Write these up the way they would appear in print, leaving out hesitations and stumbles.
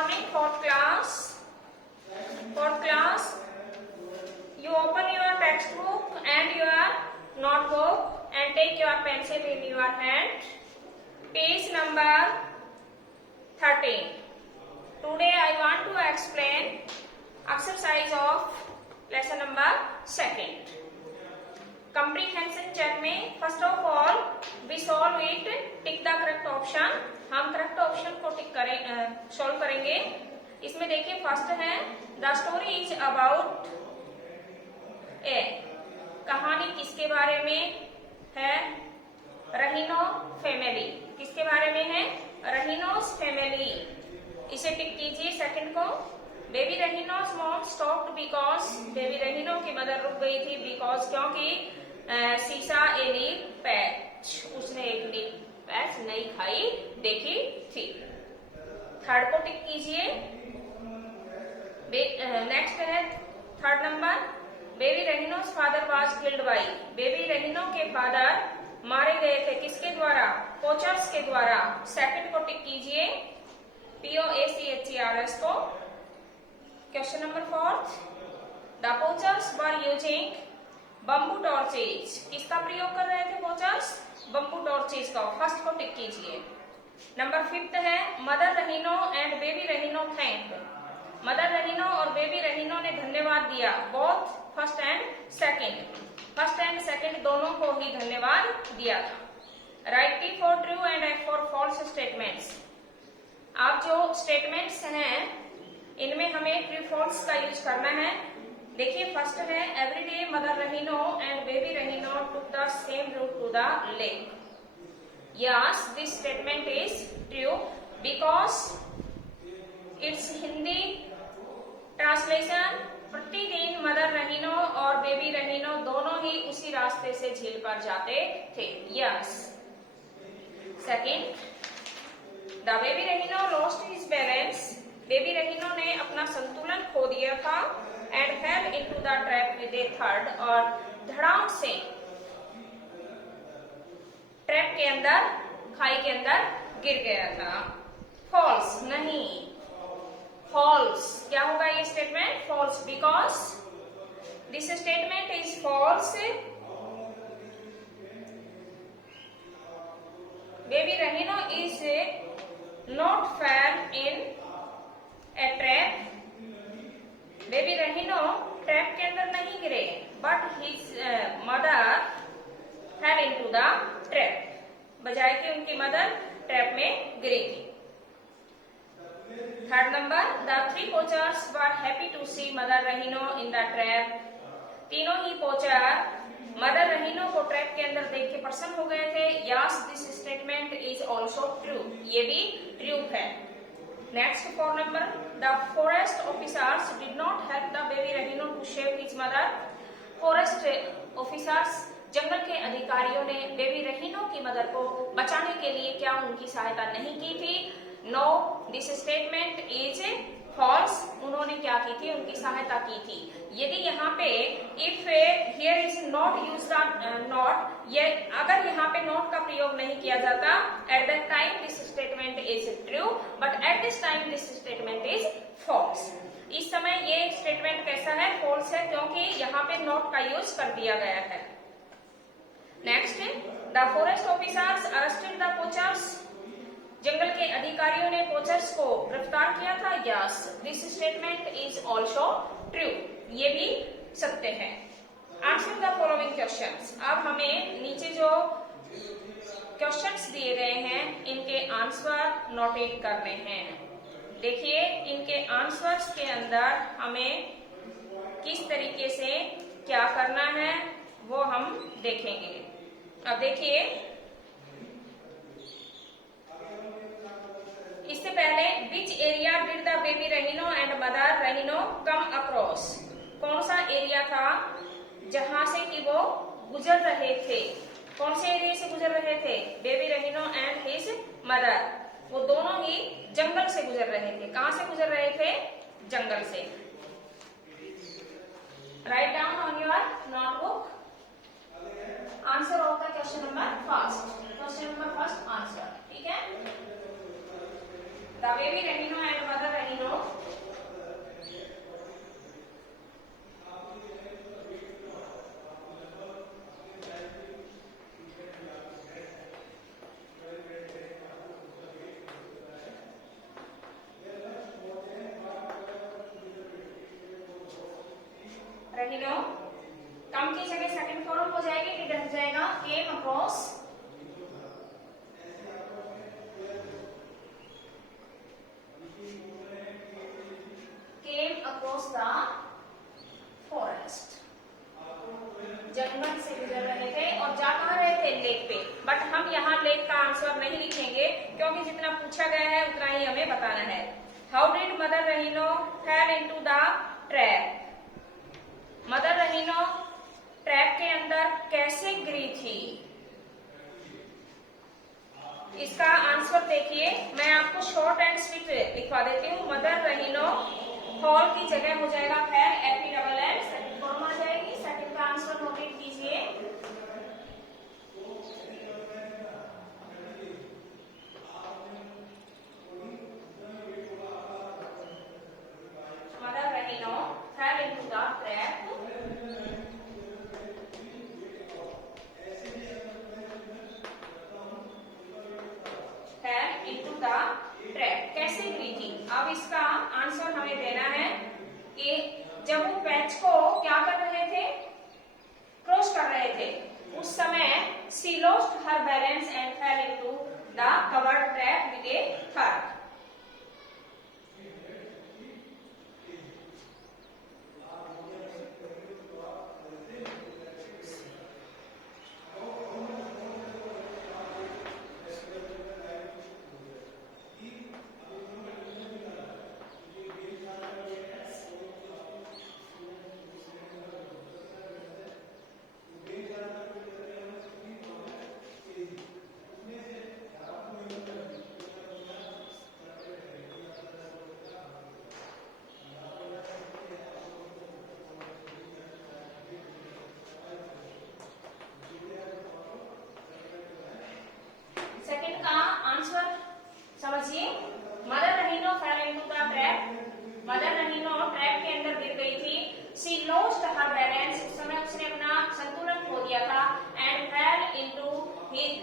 morning, fourth class. You open your textbook and your notebook and take your pencil in your hand. Page number 13. Today I want to explain exercise of lesson number 2. Comprehension check में first of all we solve it. Tick the correct option. हम correct option को टिक करें solve करेंगे. इसमें देखिए first है the story is about a. कहानी किसके बारे में है? Rhino family. किसके बारे में है? Rhino's family. इसे टिक कीजिए. सेकंड को baby rhino's mom stopped because. Baby rhino की मदर रुक गई थी बिकॉज क्योंकि सीसा ए नील पैच. उसने एक नील पैच नहीं खाई देखी थी. थर्ड को टिक कीजिए. नेक्स्ट है third number. Baby rhino's father was killed by. Baby rhino के फादर मारे गए थे किसके द्वारा? पोचर्स के द्वारा. सेकंड को टिक कीजिए. POACHERS को. Question number 4. The poachers were using bamboo torches. किसका प्रयोग कर रहे थे पोचर्स? बम्बू टॉर्चेज का. फर्स्ट को टिक कीजिए. नंबर 5 है mother rhino and baby rhino thank. Mother rhino और बेबी रहीनो ने धन्यवाद दिया. Both first and second. First and second दोनों को ही धन्यवाद दिया था. Write T for true and F for false statements. आप जो स्टेटमेंट्स हैं इनमें हमें ट्रू फॉल्स का यूज करना है. देखिए फर्स्ट है everyday mother rhino and baby rhino took the same route to the lake. Yes this statement is true because it's Hindi translation. प्रतिदिन मदर रहीनो और बेबी रहीनो दोनों ही उसी रास्ते से झील पर जाते थे. Yes. Second the baby रहीनो lost his balance. Baby rhino ने अपना संतुलन खो दिया था and fell into the trap with a third. और धड़ाम से ट्रैप के अंदर खाई के अंदर गिर गया था. फॉल्स नहीं, फॉल्स. क्या होगा ये statement? False because this statement is false. Baby rhino is not fell in a trap. Baby rhino trap के अंदर नहीं गिरे but his mother fell into the trap. बजाय कि उनकी मदर ट्रैप में गिरी थी. Third number the 3 poachers were happy to see mother rhino in the trap. तीनों ही पोचर मदर रहीनो को ट्रैप के अंदर देख के प्रसन्न हो गए थे. Yes this statement is also true. ये भी ट्रू है. Next 4 number the forest officers did not help the baby rhino to save his mother. Forest officers जंगल के अधिकारियों ने बेबी रहीनो की मदर को बचाने के लिए क्या उनकी सहायता नहीं की थी? No this statement is false. उन्होंने क्या की थी? उनकी सहायता की थी. यदि यहाँ पे if here is not use the not, ये अगर यहाँ पे नॉट का प्रयोग नहीं किया जाता at that time this statement is true but at this time this statement is false. इस समय ये स्टेटमेंट कैसा है? फॉल्स है क्योंकि यहाँ पे नॉट का यूज कर दिया गया है. Next the forest officers arrested the poachers. जंगल के अधिकारियों ने पोचर्स को गिरफ्तार किया था. Yes this statement is also true. ये भी सत्य है. Answer the following questions. अब हमें नीचे जो क्वेश्चंस दिए गए हैं इनके आंसर नोटेट करने हैं. देखिए इनके आंसर्स के अंदर हमें किस तरीके से क्या करना है वो हम देखेंगे. अब देखिए इससे पहले which area did the baby रहीनो and mother रहीनो come across. कौन सा एरिया था जहां से कि वो गुजर रहे थे? कौन से एरिया से गुजर रहे थे? Baby रहीनो and his mother. वो दोनों ही जंगल से गुजर रहे थे. कहां से गुजर रहे थे? जंगल से. Write down on your notebook answer of the question number first. Question number first answer. ठीक है. The baby Rehino and mother Rehino रहीनो कम की जगह सेकंड फॉर्म हो जाएगी, फिर रह जाएगा केम अक्रॉस द फॉरेस्ट। जंगल से गुजर रहे थे और जा कहाँ रहे थे, लेक पे। बट हम यहाँ लेक का आंसर नहीं लिखेंगे क्योंकि जितना पूछा गया है उतना ही हमें बताना है। How did mother rhino fell into the trap. Mother rhino trap के अंदर कैसे गिरी थी, इसका आंसर देखिए। मैं आपको शॉर्ट एंड स्वीट लिखवा देती हूँ। मदर रहीनो फॉल की जगह हो जाएगा फेल, FELL, सेकंड फॉर्म आ जाएगी। सेकंड का आंसर नोटेट कीजिए। Mother rhino fell into the trap, into the trap, कैसे गिरी थी। अब इसका आंसर हमें देना है कि जब वो पैच को क्या कर रहे थे, क्रॉस कर रहे थे, उस समय she lost her balance and fell into the covered trap with a थर्ड। समझिए, mother rhino fell into the trap. Mother rhino trap के अंदर गिर गई थी। शी लॉस्ट हर बैलेंस, उस समय उसने अपना संतुलन खो दिया था। And fell into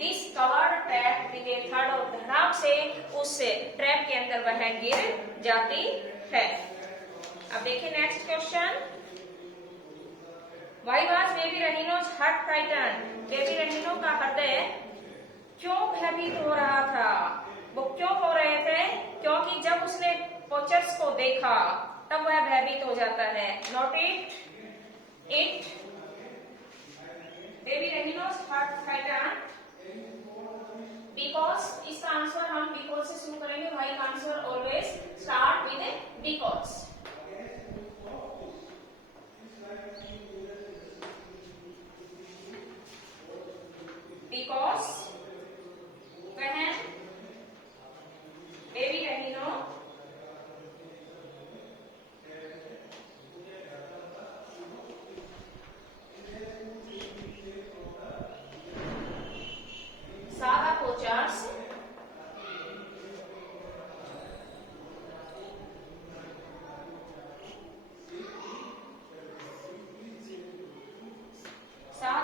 this covered trap with a third, और धड़ाम से उस ट्रैप के अंदर वह गिर जाती है। अब देखिए next question. Why was baby rhino's heart frighten. Baby rhino का हृदय क्यों भयभीत हो रहा था। वो क्यों हो रहे थे, क्योंकि जब उसने पोचर्स को देखा तब वह भयभीत हो जाता है। Note it baby rhino's heart frighten because. इसका आंसर हम बिकॉज से शुरू करेंगे। व्हाई का answer always start with because. Because वह baby rhino saw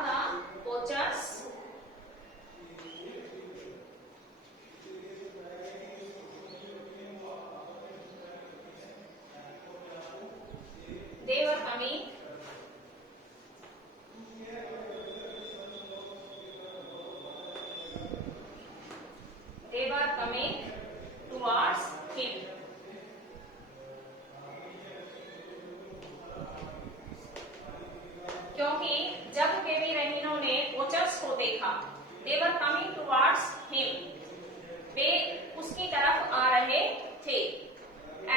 the poachers they were coming towards him. क्योंकि जब बेबी रहीनो ने पोचर्स को देखा, they were coming towards him, वे उसकी तरफ आ रहे थे।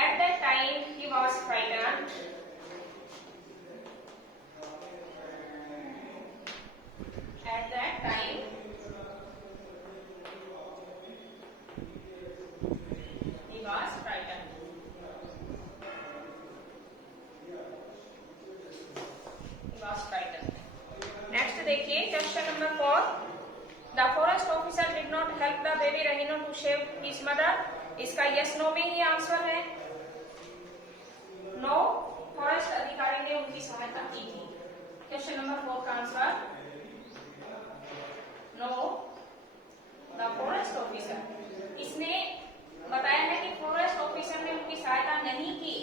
At that time he was frightened. At that time he was frightened. He was frightened. Next देखिए question number 4. The forest officer did not help the baby rhino to save his mother. इसका yes no में ही answer है। No forest अधिकारी ने उनकी सहायता की थी। क्वेश्चन नंबर 4 का answer know the forest officer. इसने बताया है कि फॉरेस्ट ऑफिसर ने उनकी सहायता नहीं की।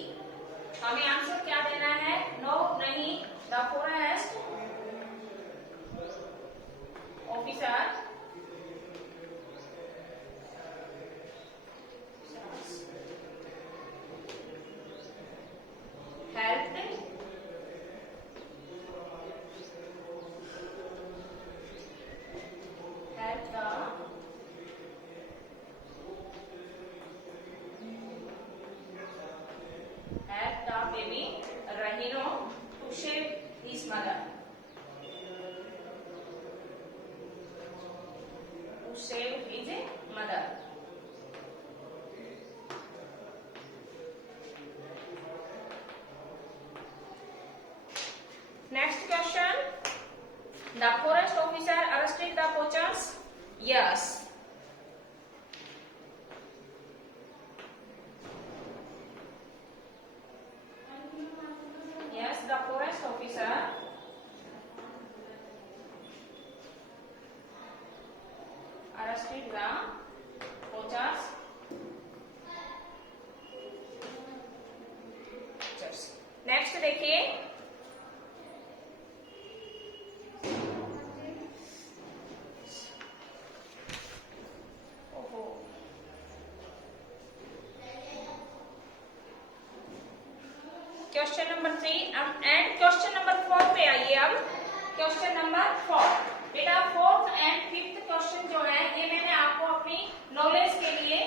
हमें आंसर क्या देना है? नो नहीं, the forest officer helped the baby rhino to save his mother. To save his mother. Next question. The forest officer arrested the poachers? Yes. Yes, the forest officer arrested the poachers. Next देखिए, question number 3 and question number 4 पे आइए। अब question number 4 बेटा, 4th and 5th question जो है ये मैंने आपको अपनी नॉलेज के लिए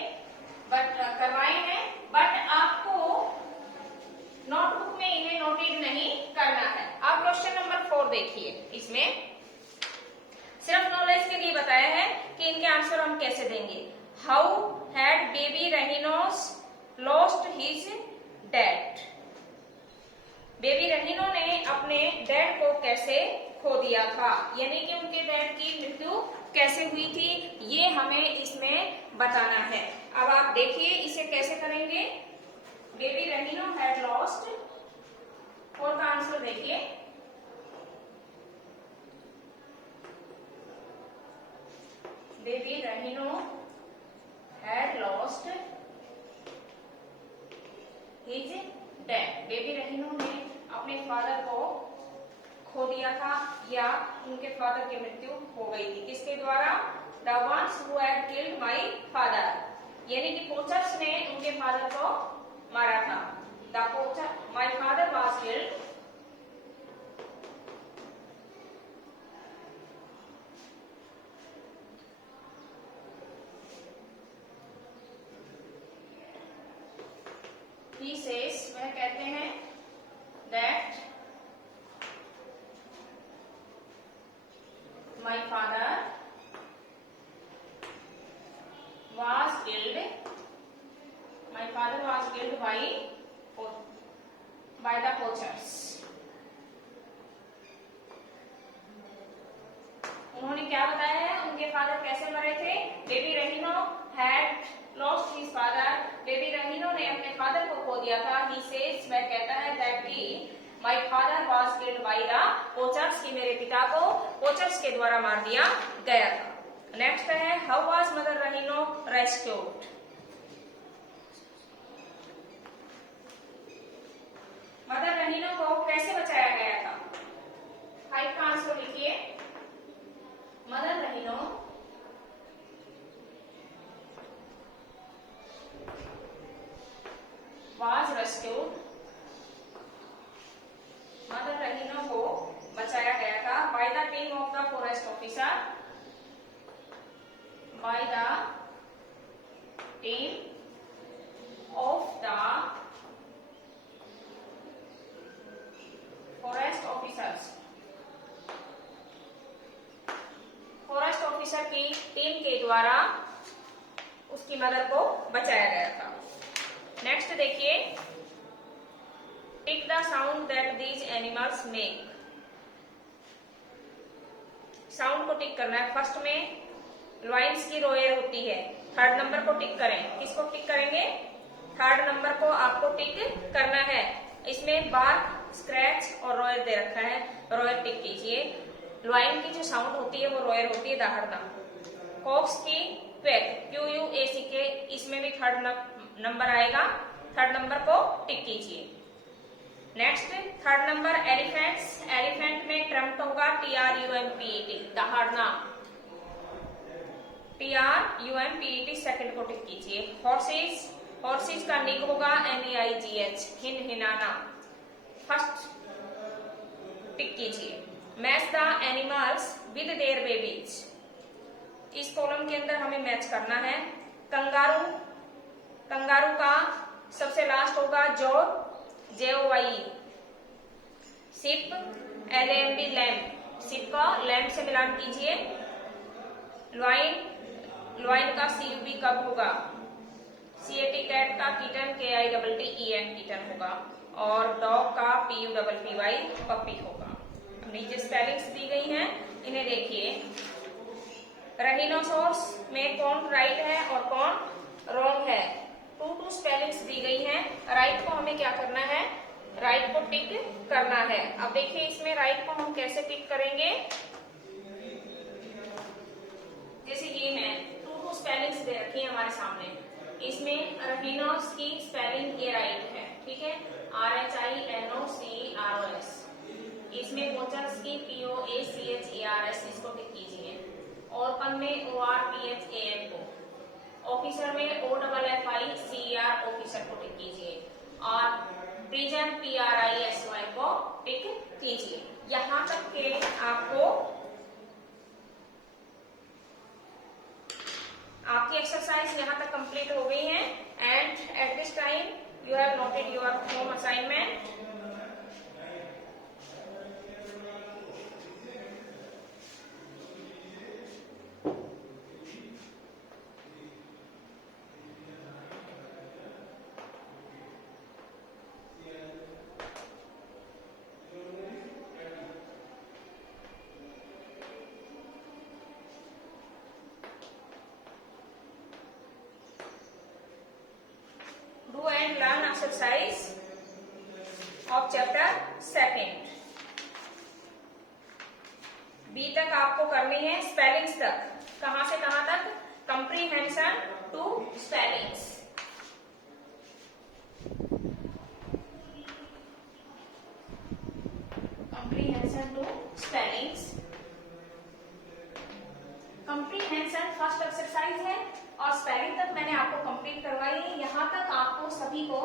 करवाए हैं, बट आपको नोटबुक में इन्हें नोटेड नहीं करना है। आप क्वेश्चन नंबर 4 देखिए, इसमें सिर्फ नॉलेज के लिए बताया है कि इनके आंसर हम कैसे देंगे। How had baby rhino's lost his dad? Baby rhino ने अपने डैड को कैसे खो दिया था, यानी कि उनके डैड की मृत्यु कैसे हुई थी, ये हमें इसमें बताना है। अब आप देखिए इसे कैसे करेंगे। बेबी रहीनो हैड लॉस्ट, और का आंसर देखिए। Baby रहीनो had lost his dad. Baby rhino ने अपने फादर को खो दिया था, या उनके फादर की मृत्यु हो गई थी। किसके द्वारा? The ones who had killed my father, यानी कि पोचर्स ने उनके फादर को मारा था। The पोचर my father was killed he says, वह कहते हैं that my father was killed by the poachers. उन्होंने क्या बताया है, उनके फादर कैसे मरे थे? Baby रहीनो had lost his father. Baby rhino ने अपने फादर को खो दिया था। ही सेज, वह कहता है that he my father was killed by the poachers, कि मेरे पिता को पोचर्स के द्वारा मार दिया गया था। नेक्स्ट है how was mother रहीनो rescued? Mother रहीनो को कैसे बचाया गया था? 5 का आंसर लिखिए। मदर रहीनो was rescued, मदर रहीनो को बचाया गया था by the team of the forest officer, by the team of the forest officers। Forest officer की टीम के द्वारा उसकी मदर को बचाया गया था। नेक्स्ट देखिए, tick the sound that these animals make. Sound को टिक करना है। फर्स्ट में लॉइंस की रोयर होती है, 3rd नंबर को टिक करें। किसको टिक करेंगे? 3rd नंबर को आपको टिक करना है। इसमें बार्क, स्क्रैच और रॉयर दे रखा है, रॉयर टिक कीजिए। लॉइन की जो साउंड होती है वो रॉयर होती है, दहाड़ना। कॉक्स की क्वेक, QUACK, इसमें भी थर्ड नंबर आएगा, थर्ड नंबर को टिक कीजिए। Next third number elephants, elephant में ट्रम्प होगा TRUMPET, दहाड़ना, TRUMPET, सेकंड को टिक कीजिए। हॉर्सेस, हॉर्सेस का निग होगा NAIGH, हिनाना, फर्स्ट टिक कीजिए। Match the animals with their babies, इस कॉलम के अंदर हमें मैच करना है। कंगारू, कंगारू का सबसे लास्ट होगा जोर, JOY। Ship, LAMB, lamp, ship का लैम्प से मिलान कीजिए। लॉइन, लॉइन का CUB कब होगा, CAT, कैट का कीटन, KITTEN, कीटन होगा। और डॉग का PUPPY, पप्पी होगा। अब नीचे स्पेलिंग्स दी गई हैं, इन्हें देखिए। राइनोसोरस में कौन राइट है और कौन रॉन्ग है, 2 स्पेलिंग्स दी गई हैं। राइट को हमें क्या करना है, राइट को टिक करना है। अब देखिए इसमें राइट को हम कैसे टिक करेंगे, जैसे ये है, 2 स्पेलिंग्स दे रखी है हमारे सामने। इसमें राइनोस की स्पेलिंग ये राइट है, ठीक है, RHINOCROS। इसमें वोचर्स की POACHERS, इसको टिक कीजिए। ऑर्पन में ORPHAN को, ऑफिसर में OFFICER, ऑफिसर को टिक कीजिए। और प्रिजन PRISY को टिक कीजिए। यहां तक के आपकी एक्सरसाइज यहाँ तक कंप्लीट हो गई है। And at this time you have noted your home assignment. Do and learn exercise of chapter 2। B तक आपको करनी है, स्पेलिंग्स तक। कहां से कहां तक, comprehension to spellings. Comprehension to spellings, comprehension first exercise है और स्पेलिंग तक मैंने आपको कंप्लीट करवाई है। यहाँ तक आपको सभी को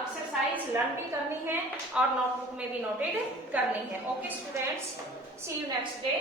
एक्सरसाइज लर्न भी करनी है और नोटबुक में भी नोटेड करनी है। Okay students, see you next day.